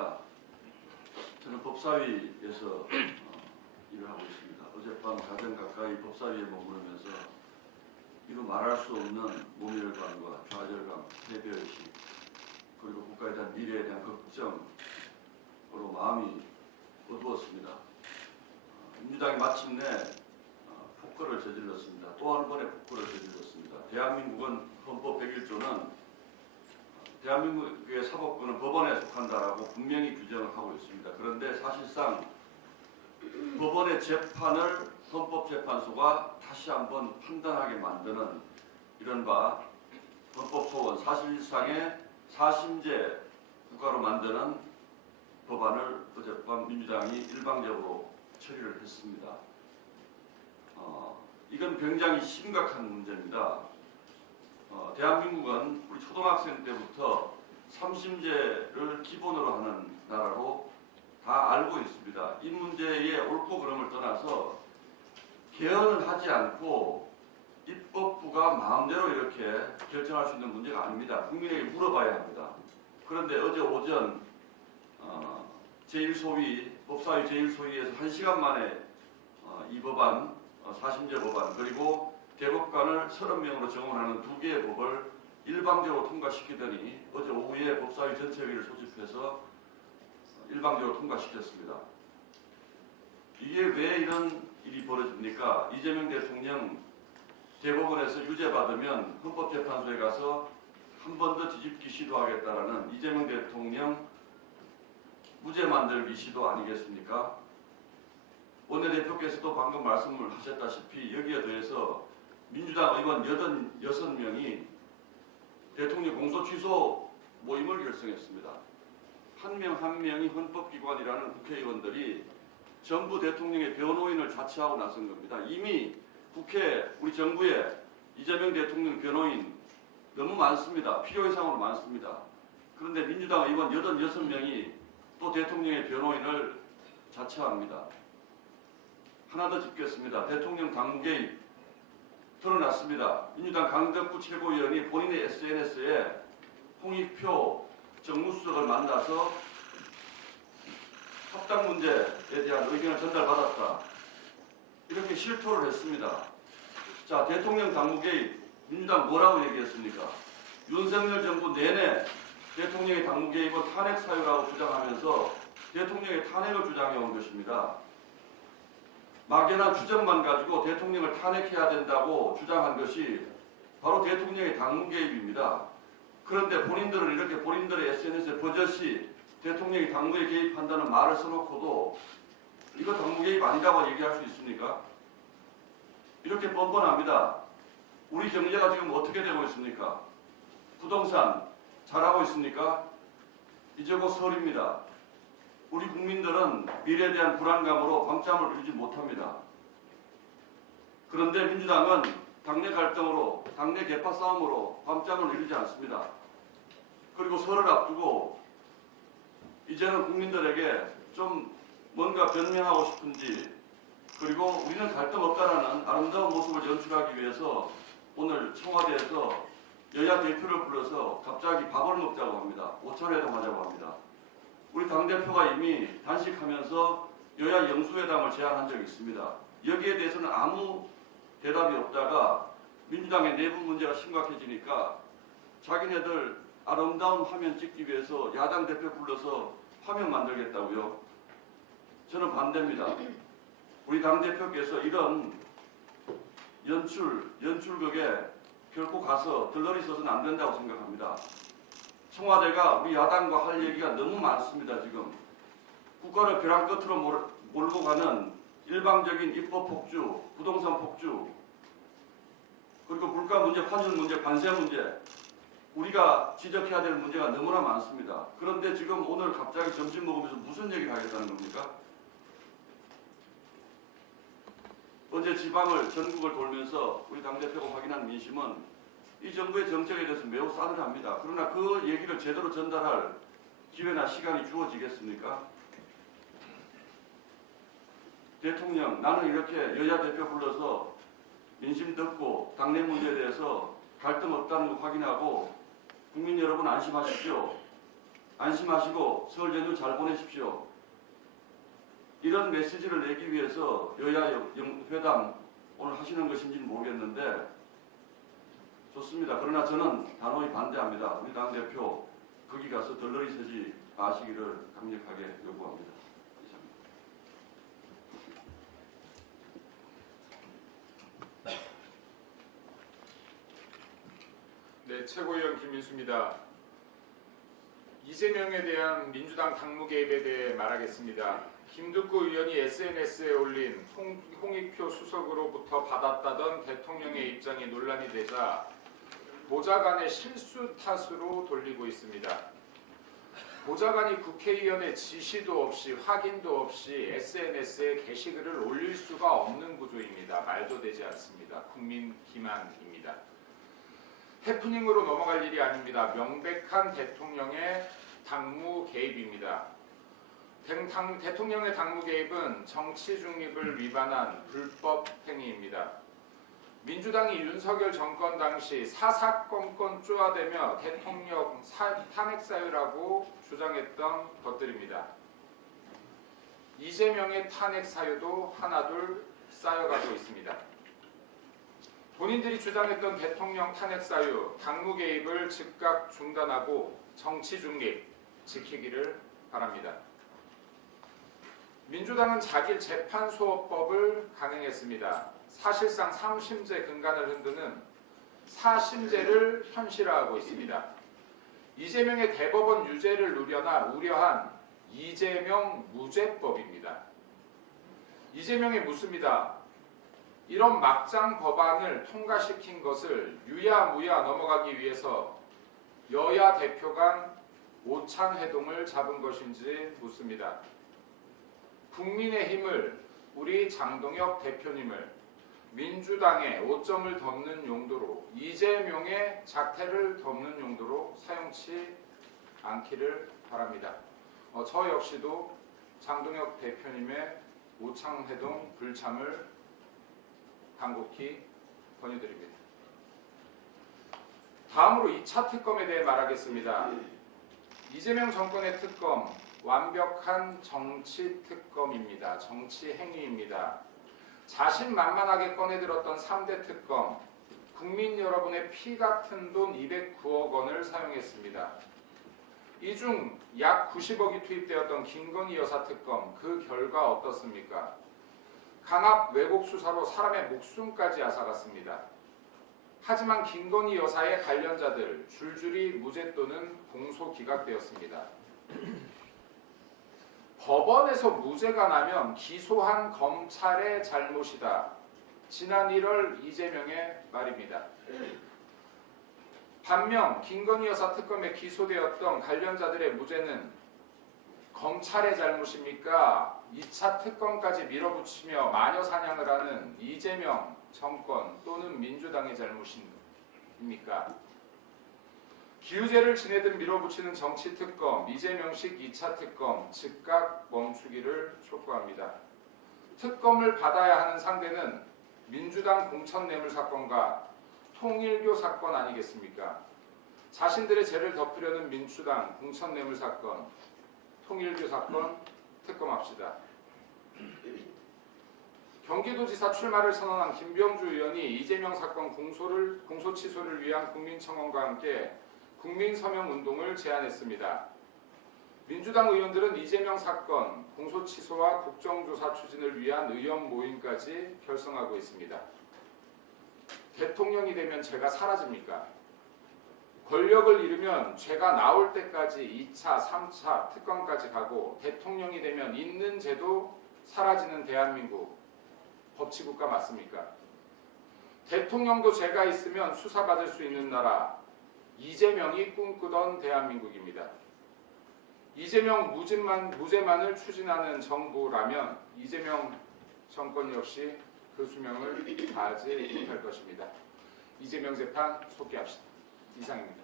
이재명입니다. 저는 법사위에서 일을 하고 있습니다. 어젯밤 자정 가까이 법사위에 머무르면서 이루 말할 수 없는 모멸감과 좌절감, 패배의식, 그리고 국가에 대한 미래에 대한 걱정으로 마음이 어두웠습니다. 민주당이 마침내 폭거를 저질렀습니다. 또 한 번의 폭거를 저질렀습니다. 대한민국은 헌법 101조는 대한민국의 사법부는 법원에 속한다라고 분명히 규정을 하고 있습니다. 그런데 사실상 법원의 재판을 헌법재판소가 다시 한번 판단하게 만드는 이른바 헌법소원 사실상의 사심제 국가로 만드는 법안을 어젯밤 민주당이 일방적으로 처리를 했습니다. 이건 굉장히 심각한 문제입니다. 대한민국은 우리 초등학생 때부터 삼심제를 기본으로 하는 나라로 다 알고 있습니다. 이 문제의 옳고 그름을 떠나서 개헌을 하지 않고 입법부가 마음대로 이렇게 결정할 수 있는 문제가 아닙니다. 국민에게 물어봐야 합니다. 그런데 어제 오전 제1소위, 법사위 제1소위에서 1시간 만에 이 법안, 사심제 법안, 그리고 대법관을 30명으로 정원하는 두 개의 법을 일방적으로 통과시키더니 어제 오후에 법사위 전체회의를 소집해서 일방적으로 통과시켰습니다. 이게 왜 이런 일이 벌어집니까? 이재명 대통령 대법원에서 유죄받으면 헌법재판소에 가서 한 번 더 뒤집기 시도하겠다라는 이재명 대통령 무죄 만들기 시도 아니겠습니까? 원내대표께서도 방금 말씀을 하셨다시피 여기에 더해서 민주당 의원 86명이 대통령 공소취소 모임을 결성했습니다. 한 명 한 명이 헌법기관이라는 국회의원들이 전부 대통령의 변호인을 자처하고 나선 겁니다. 이미 국회, 우리 정부에 이재명 대통령 변호인 너무 많습니다. 필요 이상으로 많습니다. 그런데 민주당 의원 86명이 또 대통령의 변호인을 자처합니다. 하나 더 짚겠습니다. 대통령 당무 개입 드러났습니다. 민주당 강덕구 최고위원이 본인의 SNS에 홍익표 정무수석을 만나서 합당 문제에 대한 의견을 전달받았다. 이렇게 실토를 했습니다. 자, 대통령 당무 개입, 민주당 뭐라고 얘기했습니까? 윤석열 정부 내내 대통령의 당무 개입은 탄핵 사유라고 주장하면서 대통령의 탄핵을 주장해 온 것입니다. 막연한 주장만 가지고 대통령을 탄핵해야 된다고 주장한 것이 바로 대통령의 당무 개입입니다. 그런데 본인들은 이렇게 본인들의 SNS에 버젓이 대통령이 당무에 개입한다는 말을 써놓고도 이거 당무 개입 아니라고 얘기할 수 있습니까? 이렇게 뻔뻔합니다. 우리 경제가 지금 어떻게 되고 있습니까? 부동산 잘하고 있습니까? 이제 곧 설입니다. 우리 국민들은 미래에 대한 불안감으로 밤잠을 이루지 못합니다. 그런데 민주당은 당내 갈등으로, 당내 개파 싸움으로 밤잠을 이루지 않습니다. 그리고 설을 앞두고 이제는 국민들에게 좀 뭔가 변명하고 싶은지, 그리고 우리는 갈등 없다라는 아름다운 모습을 연출하기 위해서 오늘 청와대에서 여야 대표를 불러서 갑자기 밥을 먹자고 합니다. 오찬회담 하자고 합니다. 우리 당대표가 이미 단식하면서 여야 영수회담을 제안한 적이 있습니다. 여기에 대해서는 아무 대답이 없다가 민주당의 내부 문제가 심각해지니까 자기네들 아름다운 화면 찍기 위해서 야당 대표 불러서 화면 만들겠다고요. 저는 반대입니다. 우리 당대표께서 이런 연출극에 결코 가서 들러리 서서는 안 된다고 생각합니다. 청와대가 우리 야당과 할 얘기가 너무 많습니다. 지금 국가를 벼랑 끝으로 몰고 가는 일방적인 입법 폭주, 부동산 폭주, 그리고 물가 문제, 환율 문제, 관세 문제, 우리가 지적해야 될 문제가 너무나 많습니다. 그런데 지금 오늘 갑자기 점심 먹으면서 무슨 얘기를 하겠다는 겁니까? 어제 지방을, 전국을 돌면서 우리 당대표가 확인한 민심은 이 정부의 정책에 대해서 매우 싸늘합니다. 그러나 그 얘기를 제대로 전달할 기회나 시간이 주어지겠습니까? 대통령, 나는 이렇게 여야 대표 불러서 민심 듣고 당내 문제에 대해서 갈등 없다는 거 확인하고 국민 여러분 안심하십시오. 안심하시고 설 연휴 잘 보내십시오. 이런 메시지를 내기 위해서 여야 회담 오늘 하시는 것인지는 모르겠는데 좋습니다. 그러나 저는 단호히 반대합니다. 우리 당대표 거기 가서 덜러리 서지 마시기를 강력하게 요구합니다. 이상입니다. 네, 최고위원 김민수입니다. 이재명에 대한 민주당 당무 개입에 대해 말하겠습니다. 김두구 의원이 SNS에 올린 홍익표 수석으로부터 받았다던 대통령의 입장이 논란이 되자 보좌관의 실수 탓으로 돌리고 있습니다. 보좌관이 국회의원의 지시도 없이 확인도 없이 SNS에 게시글을 올릴 수가 없는 구조입니다. 말도 되지 않습니다. 국민 기만입니다. 해프닝으로 넘어갈 일이 아닙니다. 명백한 대통령의 당무 개입입니다. 대통령의 당무 개입은 정치 중립을 위반한 불법 행위입니다. 민주당이 윤석열 정권 당시 사사건건 쪼아대며 대통령 탄핵 사유라고 주장했던 것들입니다. 이재명의 탄핵 사유도 하나둘 쌓여가고 있습니다. 본인들이 주장했던 대통령 탄핵 사유, 당무 개입을 즉각 중단하고 정치 중립 지키기를 바랍니다. 민주당은 자기 재판소업법을 강행했습니다. 사실상 3심제 근간을 흔드는 4심제를 현실화하고 있습니다. 이재명의 대법원 유죄를 우려한 이재명 무죄법입니다. 이재명이 묻습니다. 이런 막장 법안을 통과시킨 것을 유야무야 넘어가기 위해서 여야 대표 간 오찬회동을 잡은 것인지 묻습니다. 국민의힘을, 우리 장동혁 대표님을 민주당의 오점을 덮는 용도로, 이재명의 작태를 덮는 용도로 사용치 않기를 바랍니다. 저 역시도 장동혁 대표님의 오찬회동 불참을 간곡히 권유드립니다. 다음으로 2차 특검에 대해 말하겠습니다. 이재명 정권의 특검, 완벽한 정치 특검입니다. 정치 행위입니다. 자신만만하게 꺼내들었던 3대 특검, 국민 여러분의 피 같은 돈 209억 원을 사용했습니다. 이 중 약 90억이 투입되었던 김건희 여사 특검, 그 결과 어떻습니까? 강압 왜곡 수사로 사람의 목숨까지 앗아갔습니다. 하지만 김건희 여사의 관련자들 줄줄이 무죄 또는 공소 기각되었습니다. 법원에서 무죄가 나면 기소한 검찰의 잘못이다. 지난 1월 이재명의 말입니다. 반면 김건희 여사 특검에 기소되었던 관련자들의 무죄는 검찰의 잘못입니까? 2차 특검까지 밀어붙이며 마녀 사냥을 하는 이재명 정권 또는 민주당의 잘못입니까? 기우제를 지내듯 밀어붙이는 정치 특검, 이재명식 2차 특검 즉각 멈추기를 촉구합니다. 특검을 받아야 하는 상대는 민주당 공천뇌물 사건과 통일교 사건 아니겠습니까? 자신들의 죄를 덮으려는 민주당 공천뇌물 사건, 통일교 사건 특검합시다. 경기도지사 출마를 선언한 김병주 의원이 이재명 사건 공소 취소를 위한 국민청원과 함께 국민서명운동을 제안했습니다. 민주당 의원들은 이재명 사건 공소 취소와 국정조사 추진을 위한 의원 모임까지 결성하고 있습니다. 대통령이 되면 죄가 사라집니까? 권력을 잃으면 죄가 나올 때까지 2차, 3차 특검까지 가고 대통령이 되면 있는 죄도 사라지는 대한민국 법치국가 맞습니까? 대통령도 죄가 있으면 수사받을 수 있는 나라 이재명이 꿈꾸던 대한민국입니다. 이재명 무죄만을 추진하는 정부라면 이재명 정권 역시 그 수명을 다하지 못할 것입니다. 이재명 재판 속기합시다. 이상입니다.